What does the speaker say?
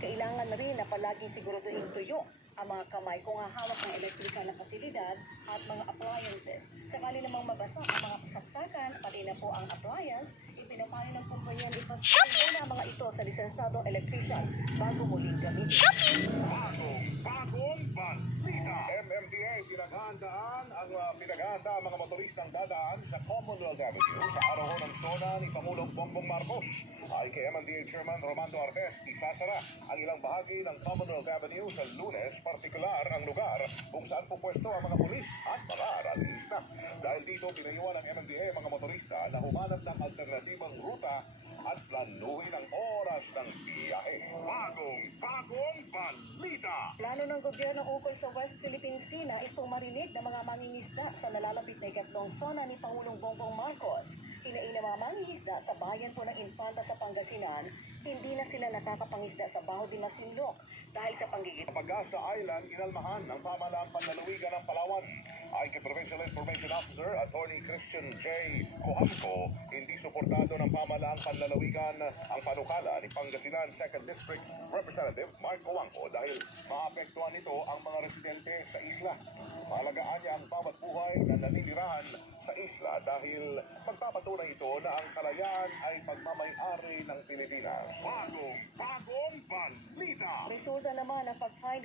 Kailangan na rin na palaging siguraduhin tuyo ang mga kamay kung hahawak ng elektrikal na pasilidad at mga appliances. Sakali namang mabasa ang mga saksakan, pati na po ang appliance, ipinapayo ng kumpanya ipagsabi muna ang mga ito sa lisensyadong electrician bago muling gamitin. Bagong balita. MMDA pinaghandaan ang mga motoristang dadaan sa Commonwealth Avenue sa araw ng sona ni Pangulong Bongbong Marcos. Ay kay MMDA Chairman Romando Artes, isasara ang ilang bahagi ng Commonwealth Avenue sa Lunes, partikular ang lugar kung saan pupwesto ang mga pulis at mga aralista. Dahil dito, pinayuhan ng MMDA ang mga motorista na humanap ng alternatibang ruta at planuhin ang oras ng biyahe. Bagong balita. Plano ng gobyerno ukol sa West Philippine Sea na itong marinig ng mga mangingisda sa nalalapit na ikatlong zona ni Pangulong Bongbong Marcos. Inaina mga mangingisda sa bayan po ng Infanta sa Pangasinan, hindi na sila nakakapangisda sa Baho de Masinloc dahil sa panggigit. Pag-asa Island, inalmahan ng pamahalaang panlalawigan ng Palawan. Ay kay Provincial Information Officer Attorney Christian J. Cohamco, hindi suportado ng pamahalaang panlalawigan ang panukala ni Pangasinan 2nd District Representative Mark Cohamco dahil maapektuhan nito ang mga residente sa isla. Mahalagaan niya ang bawat buhay na naninirahan sa isla dahil magpapatunay ito na ang kalayaan ay pagmamay-ari ng Pilipinas. Bagong balita. Resulta naman ng pag-find